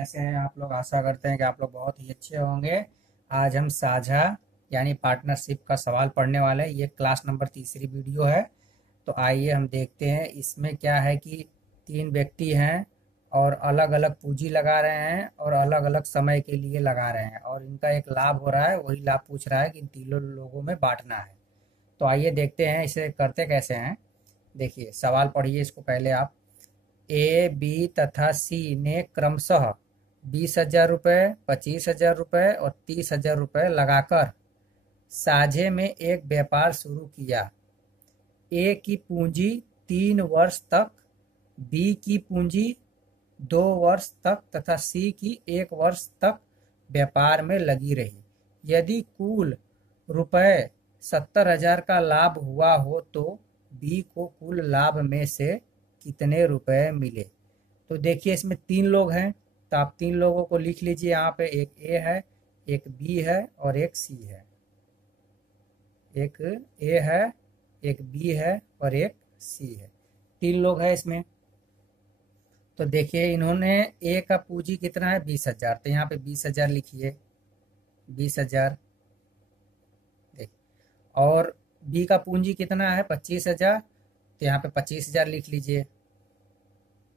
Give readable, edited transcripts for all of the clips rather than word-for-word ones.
कैसे हैं आप लोग। आशा करते हैं कि आप लोग बहुत ही अच्छे होंगे। आज हम साझा यानी पार्टनरशिप का सवाल पढ़ने वाले हैं। ये क्लास नंबर तीसरी वीडियो है। तो आइए हम देखते हैं इसमें क्या है कि तीन व्यक्ति हैं और अलग अलग पूंजी लगा रहे हैं और अलग अलग समय के लिए लगा रहे हैं और इनका एक लाभ हो रहा है। वही लाभ पूछ रहा है कि इन तीनों लोगों में बांटना है। तो आइए देखते हैं इसे करते कैसे हैं। देखिए सवाल पढ़िए इसको पहले आप। ए बी तथा सी ने क्रमशः 20,000 रुपये, 25,000 रुपये और 30,000 रुपये लगाकर साझे में एक व्यापार शुरू किया। ए की पूंजी 3 वर्ष तक, बी की पूंजी 2 वर्ष तक तथा सी की 1 वर्ष तक व्यापार में लगी रही। यदि कुल रुपए 70,000 का लाभ हुआ हो तो बी को कुल लाभ में से कितने रुपए मिले। तो देखिए इसमें तीन लोग हैं, तो आप तीन लोगों को लिख लीजिए। यहाँ पे एक ए है, एक बी है और एक सी है। एक ए है, एक बी है और एक सी है। तीन लोग हैं इसमें। तो देखिए इन्होंने ए का पूंजी कितना है 20,000, तो यहाँ पे 20,000 लिखिए, 20,000। देखिए और बी का पूंजी कितना है 25,000, तो यहाँ पे 25,000 लिख लीजिए,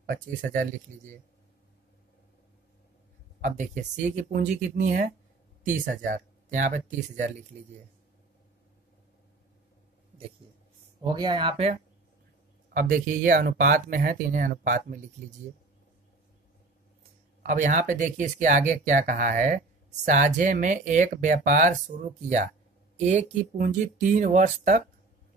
25,000 लिख लीजिए। अब देखिए सी की पूंजी कितनी है 30,000, तो यहाँ पे 30,000 लिख लीजिए। देखिए हो गया यहाँ पे। अब देखिए ये अनुपात में है तो इन्हें अनुपात में लिख लीजिए। अब यहाँ पे देखिए इसके आगे क्या कहा है, साझे में एक व्यापार शुरू किया। एक की पूंजी 3 वर्ष तक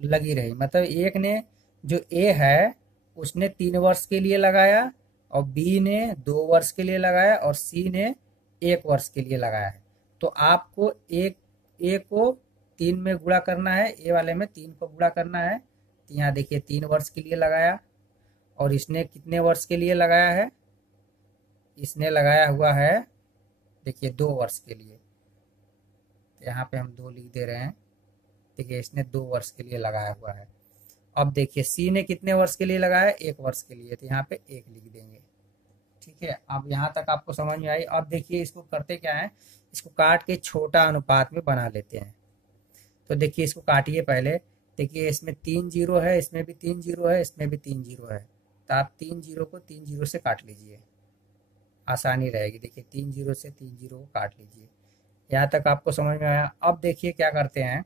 लगी रही, मतलब एक ने जो ए है उसने 3 वर्ष के लिए लगाया और बी ने 2 वर्ष के लिए लगाया और सी ने 1 वर्ष के लिए लगाया है। तो आपको एक ए को 3 में गुणा करना है, ए वाले में 3 को गुणा करना है। तो यहाँ देखिए 3 वर्ष के लिए लगाया और इसने कितने वर्ष के लिए लगाया है, इसने लगाया हुआ है देखिए 2 वर्ष के लिए। तो यहाँ पे हम 2 लिख दे रहे हैं। देखिए इसने 2 वर्ष के लिए लगाया हुआ है। अब देखिए सी ने कितने वर्ष के लिए लगाया, 1 वर्ष के लिए, तो यहाँ पे 1 लिख देंगे। ठीक है, अब यहाँ तक आपको समझ में आई। अब देखिए इसको करते क्या है, इसको काट के छोटा अनुपात में बना लेते हैं। तो देखिए इसको काटिए पहले। देखिए इसमें 3 जीरो है, इसमें भी 3 जीरो है, इसमें भी 3 जीरो है। तो आप 3 जीरो को 3 जीरो से काट लीजिए, आसानी रहेगी। देखिए 3 जीरो से 3 जीरो को काट लीजिए। यहाँ तक आपको समझ में आया। अब देखिए क्या करते हैं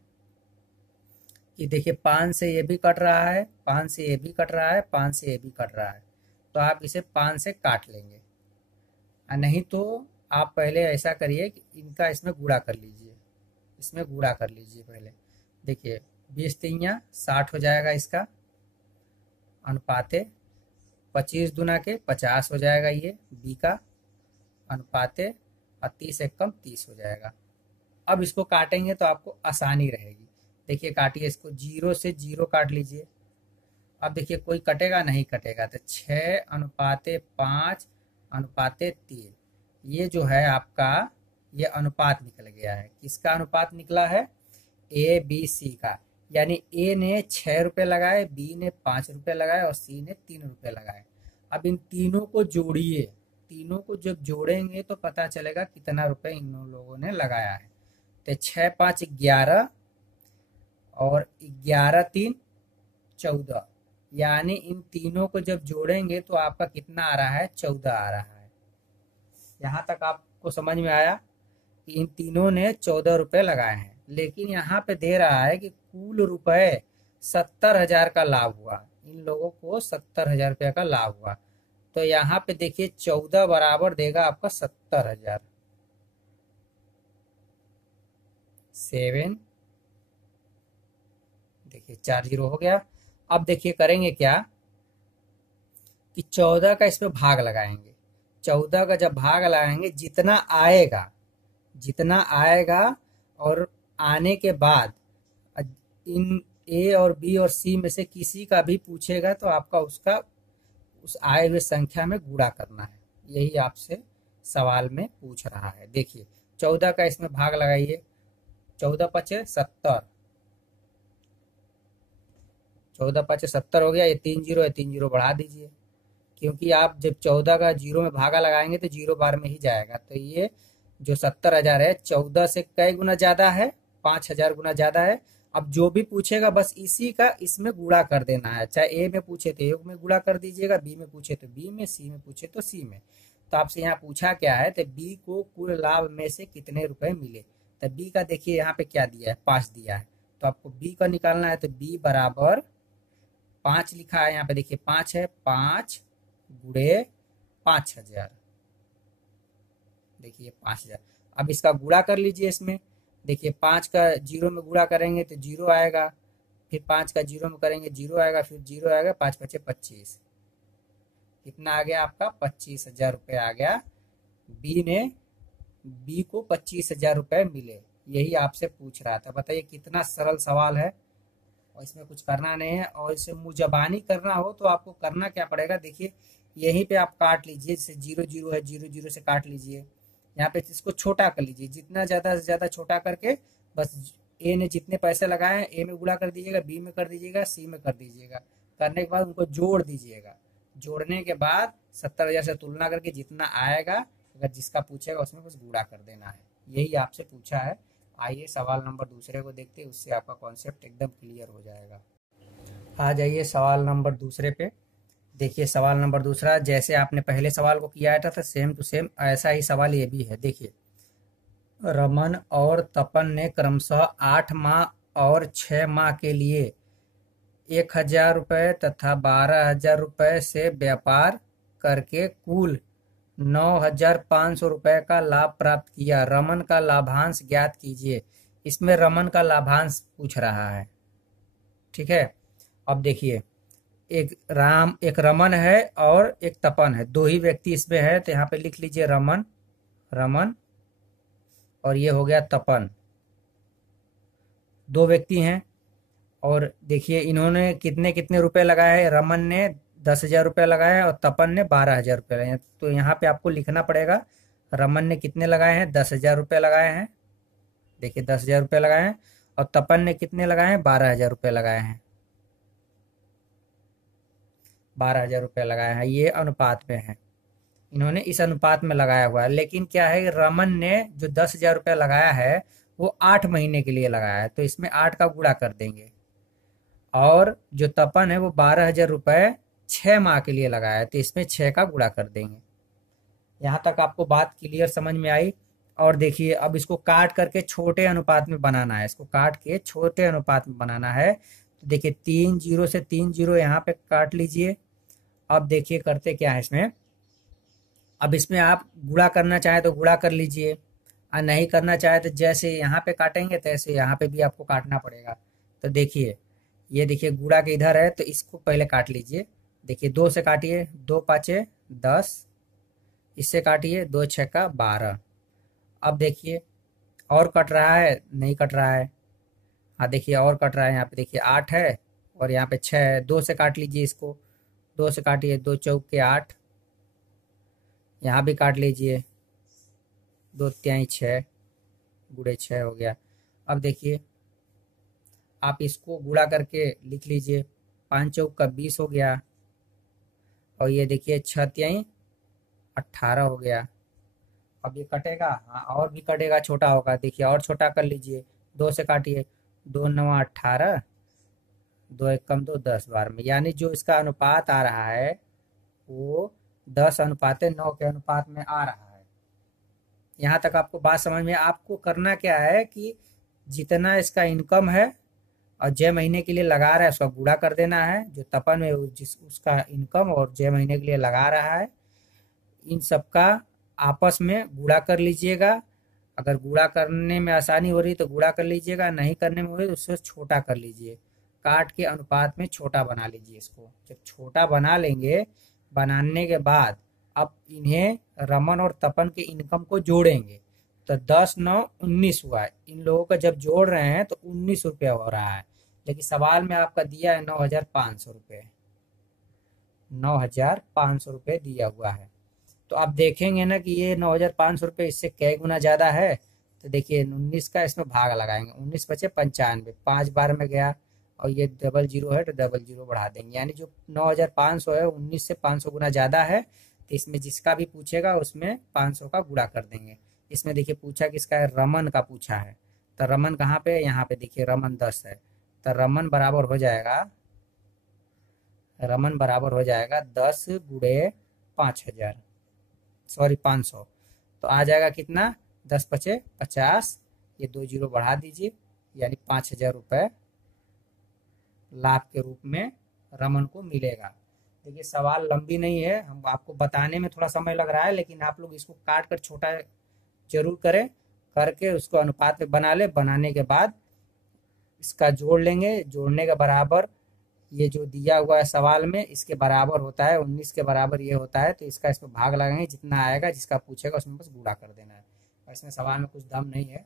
कि देखिए 5 से ये भी कट रहा है, 5 से ये भी कट रहा है, 5 से ये भी कट रहा है। तो आप इसे 5 से काट लेंगे, नहीं तो आप पहले ऐसा करिए कि इनका इसमें गुणा कर लीजिए, इसमें गुणा कर लीजिए पहले। देखिए 20 60 हो जाएगा इसका अनुपाते, 25 दुना के 50 हो जाएगा ये बी का अनुपाते, और 30 एक कम 30 हो जाएगा। अब इसको काटेंगे तो आपको आसानी रहेगी। देखिए काटिए इसको, 0 से 0 काट लीजिए। अब देखिए कोई कटेगा नहीं, कटेगा तो 6:5:3 ये जो है आपका ये अनुपात निकल गया है। किसका अनुपात निकला है, ए बी सी का। यानी ए ने 6 रुपये लगाए, बी ने 5 रुपये लगाए और सी ने 3 रुपये लगाए। अब इन तीनों को जोड़िए, तीनों को जब जोड़ेंगे तो पता चलेगा कितना रुपए इन लोगों ने लगाया है। तो 6×5=11 और 11×3=14, यानी इन तीनों को जब जोड़ेंगे तो आपका कितना आ रहा है, 14 आ रहा है। यहाँ तक आपको समझ में आया कि इन तीनों ने 14 रुपये लगाए हैं। लेकिन यहाँ पे दे रहा है कि कुल रुपए 70,000 का लाभ हुआ, इन लोगों को 70,000 रुपये का लाभ हुआ। तो यहाँ पे देखिए 14 बराबर देगा आपका 70,000, 7, देखिए 4 जीरो हो गया। अब देखिए करेंगे क्या कि 14 का इसमें भाग लगाएंगे। 14 का जब भाग लगाएंगे, जितना आएगा, जितना आएगा और आने के बाद इन ए और बी और सी में से किसी का भी पूछेगा तो आपका उसका उस आए हुए संख्या में गुणा करना है। यही आपसे सवाल में पूछ रहा है। देखिए 14 का इसमें भाग लगाइए, 14×5=70, 14×5=70 हो गया। ये 3 जीरो है, 3 जीरो बढ़ा दीजिए, क्योंकि आप जब 14 का जीरो में भागा लगाएंगे तो जीरो बार में ही जाएगा। तो ये जो 70,000 है 14 से कई गुना ज्यादा है, 5,000 गुना ज्यादा है। अब जो भी पूछेगा बस इसी का इसमें गुणा कर देना है। चाहे ए में पूछे तो ए में गुणा कर दीजिएगा, बी में पूछे तो बी में, सी में पूछे तो सी में। तो आपसे यहाँ पूछा क्या है, तो बी को कुल लाभ में से कितने रुपए मिले। तो बी का देखिए यहाँ पे क्या दिया है, 5 दिया है। तो आपको बी का निकालना है, तो बी बराबर 5 लिखा है यहाँ पे, देखिए 5 है, 5 गुणे 5,000, देखिए 5,000। अब इसका गुणा कर लीजिए इसमें, देखिए 5 का जीरो में गुणा करेंगे तो जीरो आएगा, फिर 5 का जीरो में करेंगे जीरो आएगा, फिर जीरो आएगा, 5 बचे 25। कितना आ गया आपका, 25,000 रुपये आ गया। बी को 25,000 रुपये मिले, यही आपसे पूछ रहा था। बताइए कितना सरल सवाल है, और इसमें कुछ करना नहीं है। और इसे मुजबानी करना हो तो आपको करना क्या पड़ेगा, देखिए यहीं पे आप काट लीजिए, जैसे 0 0 है, 0 0 से काट लीजिए। यहाँ पे इसको छोटा कर लीजिए, जितना ज़्यादा से ज़्यादा छोटा करके बस ए ने जितने पैसे लगाए हैं ए में गुणा कर दीजिएगा, बी में कर दीजिएगा, सी में कर दीजिएगा। करने के बाद उनको जोड़ दीजिएगा। जोड़ने के बाद 70,000 से तुलना करके जितना आएगा, अगर जिसका पूछेगा उसमें बस गुणा कर देना है। यही आपसे पूछा है। आइए सवाल नंबर दूसरे को देखते हैं, उससे आपका कॉन्सेप्ट एकदम क्लियर हो जाएगा। आ जाइए सवाल नंबर दूसरे पे। देखिए सवाल नंबर दूसरा, जैसे आपने पहले सवाल को किया था सेम टू सेम ऐसा ही सवाल ये भी है। देखिए रमन और तपन ने क्रमशः 8 माह और 6 माह के लिए 1,000 रुपये तथा 12,000 रुपये से व्यापार करके कुल 9,500 रुपये का लाभ प्राप्त किया। रमन का लाभांश ज्ञात कीजिए। इसमें रमन का लाभांश पूछ रहा है, ठीक है। अब देखिए एक रमन है और एक तपन है, दो ही व्यक्ति इसमें है। तो यहाँ पे लिख लीजिए रमन और ये हो गया तपन, दो व्यक्ति हैं। और देखिए इन्होंने कितने कितने रुपए लगाए हैं, रमन ने 10,000 रुपये लगाए हैं और तपन ने 12,000 रुपये लगाए हैं। तो यहाँ पे आपको लिखना पड़ेगा रमन ने कितने लगाए हैं, 10,000 रुपये लगाए हैं, देखिए 10,000 रुपये लगाए हैं। और तपन ने कितने लगाए हैं, 12,000 रुपये लगाए हैं, 12,000 रुपये लगाए हैं। ये अनुपात में है, इन्होंने इस अनुपात में लगाया हुआ है। लेकिन क्या है, रमन ने जो 10,000 रुपये लगाया है वो 8 महीने के लिए लगाया है, तो इसमें 8 का गुणा कर देंगे। और जो तपन है वो 12,000 रुपये 6 माह के लिए लगाया है, तो इसमें 6 का गुणा कर देंगे। यहाँ तक आपको बात क्लियर समझ में आई। और देखिए अब इसको काट करके छोटे अनुपात में बनाना है, इसको काट के छोटे अनुपात में बनाना है। तो देखिए 3 0 से 3 0 यहाँ पे काट लीजिए। अब देखिए करते क्या है इसमें, अब इसमें आप गुणा करना चाहे तो गुणा कर लीजिए, और नहीं करना चाहे तो जैसे यहाँ पे काटेंगे तैसे यहाँ पे भी आपको काटना पड़ेगा। तो देखिए ये देखिए गुणा के इधर है, तो इसको पहले काट लीजिए। देखिए 2 से काटिए, 2 5 10, इससे काटिए 2 6 12। अब देखिए और कट रहा है, नहीं कट रहा है। हाँ देखिए और कट रहा है, यहाँ पे देखिए 8 है और यहाँ पे 6 है। 2 से काट लीजिए इसको, 2 से काटिए, 2 चौके 8, यहाँ भी काट लीजिए, 2 तिहाई 6 गुणे 6 हो गया। अब देखिए आप इसको गुणा करके लिख लीजिए, 5 चौक 20 हो गया। और ये देखिए 6 तिहाई 18 हो गया। अब ये कटेगा, हाँ और भी कटेगा, छोटा होगा। देखिए और छोटा कर लीजिए, 2 से काटिए, 2 9 18, 2 1 कम 2 10 बार में, यानी जो इसका अनुपात आ रहा है वो 10:9 के अनुपात में आ रहा है। यहाँ तक आपको बात समझ में। आपको करना क्या है कि जितना इसका इनकम है और 6 महीने के लिए लगा रहा है उसका गुणा कर देना है। जो तपन में उसका इनकम और 6 महीने के लिए लगा रहा है, इन सबका आपस में गुणा कर लीजिएगा। अगर गुणा करने में आसानी हो रही तो गुणा कर लीजिएगा, नहीं करने में हो रही तो उससे छोटा कर लीजिए, काट के अनुपात में छोटा बना लीजिए इसको। जब छोटा बना लेंगे, बनाने के बाद अब इन्हें रमन और तपन के इनकम को जोड़ेंगे, तो 10 9 19 हुआ है। इन लोगों का जब जोड़ रहे हैं तो 19 रुपया हो रहा है, लेकिन सवाल में आपका दिया है 9,500 रुपये, 9,500 रुपये दिया हुआ है। तो आप देखेंगे ना कि ये 9,500 रुपये इससे कई गुना ज़्यादा है। तो देखिए 19 का इसमें भाग लगाएंगे, 19 बचे 95, 5 बार में गया और ये डबल जीरो है तो डबल जीरो बढ़ा देंगे, यानी जो 9500 है 19 से 500 गुना ज़्यादा है, तो इसमें जिसका भी पूछेगा उसमें 500 का गुणा कर देंगे। इसमें देखिए पूछा किसका है, रमन का पूछा है, तो रमन कहाँ पे है, यहाँ पे देखिए रमन 10 है, तो रमन बराबर हो जाएगा 10 गुणे 5000, सॉरी 500, तो आ जाएगा कितना, 10 पचे 50, ये 2 जीरो बढ़ा दीजिए, यानी 5000 रुपये लाभ के रूप में रमन को मिलेगा। देखिए सवाल लंबी नहीं है, हम आपको बताने में थोड़ा समय लग रहा है, लेकिन आप लोग इसको काट कर छोटा जरूर करें, करके उसको अनुपात में बना ले, बनाने के बाद इसका जोड़ लेंगे, जोड़ने के बराबर ये जो दिया हुआ है सवाल में इसके बराबर होता है, 19 के बराबर ये होता है, तो इसका इस पर भाग लगाएंगे, जितना आएगा जिसका पूछेगा उसमें बस गुणा कर देना है, और इसमें सवाल में कुछ दम नहीं है।